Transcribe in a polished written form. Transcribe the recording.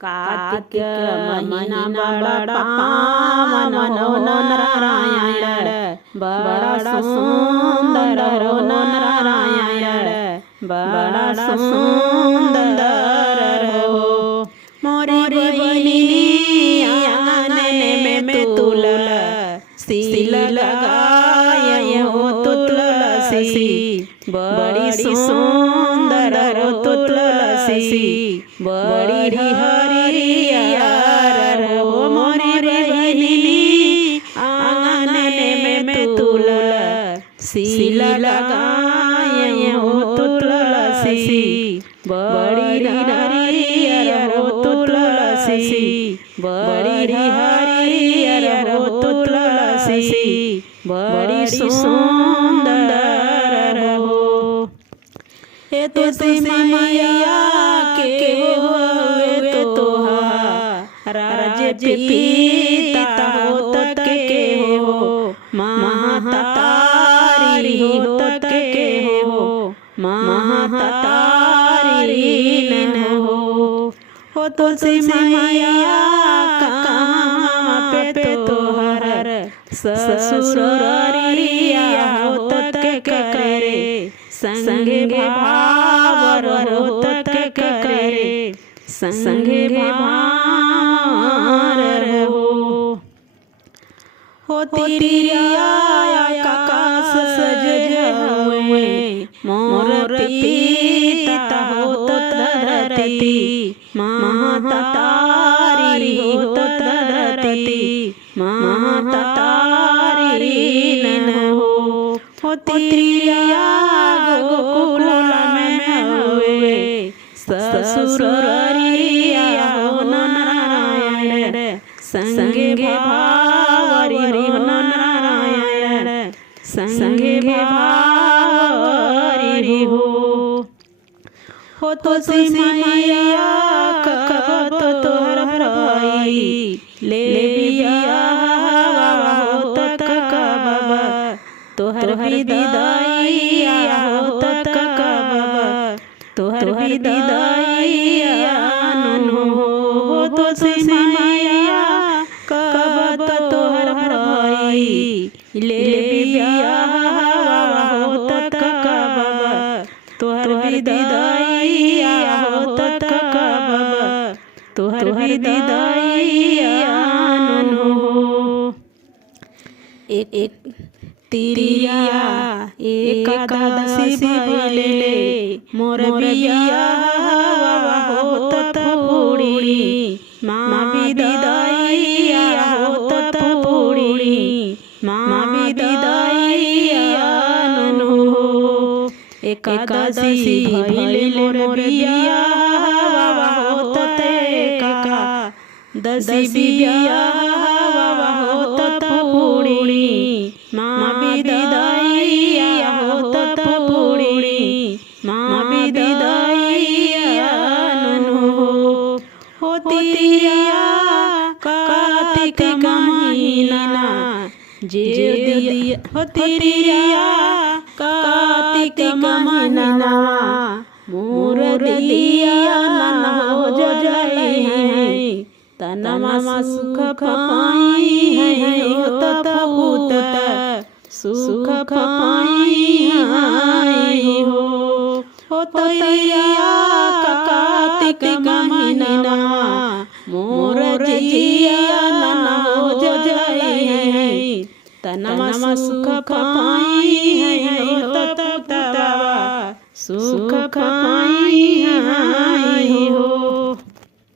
कार्तिक महीना बड़ा पावन हो नारायण, बड़ा सुंदर हो नारायण, बड़ा सुंदर हो। मोरी बहिनी आंगन में तुलसी लगाए हो तुलसी, बड़ी सुंदर हो तुलसी, बड़ी हरियर हो। मोरी बहिनी आंगन में तुलसी लगाए हो तुलसी, बड़ी हरियर हो तुलसी, बड़ी हरियर हो तुलसी, बड़ी सुंदर हो। हे तुलसी मैया के होवे तोहार पिता होत के हो, माता तारी होत के हो, माता तारी न हो। तुलसी मैया कहाँ पे तोहर ससुररिया होत के करे, संगे भावर होत के करे, संगे भावर हो। तिरिया आकाश सजवे, मोर पिता होत धरती, माता तारी होत धरती, माता तारी न हो। तिरिया गोकुल में हुए, ससुररिया हो नारायण, संगे भावरी हो नारायण, संगे भावरी हो। तुलसी मैया कब तो तोहर भाई ले बिया होत कब, तोहर विदाइया होत कब, तोहर विदाइया नो हो। तुलसी मैया कब तो तोहर भाई ले बिया होत कब, तोहर विदाइया होत कब, तोहर विदाइया नो हो। एक तिरिया एकादशी भले, मोर बिया होत पूरी, माँ विदाइया होत पूरी, माँ विदाइया नो हो। एकादशी भले मोर बिया होत एकादशी बिया होत पूरी, माँ विदाइया होत पूरी, माँ विदाइया नो हो। तिरिया कार्तिक महीना जे दिया हो, तिरिया कार्तिक महीना मोर दिया न हो जले हैं, तनमा सुख पाई है होत पुत सुख पाई है हो। तिरिया कार्तिक महीना मोर जिया न हो जले हैं, तनमा सुख पाई है होत पुतवा सुख पाई है हो।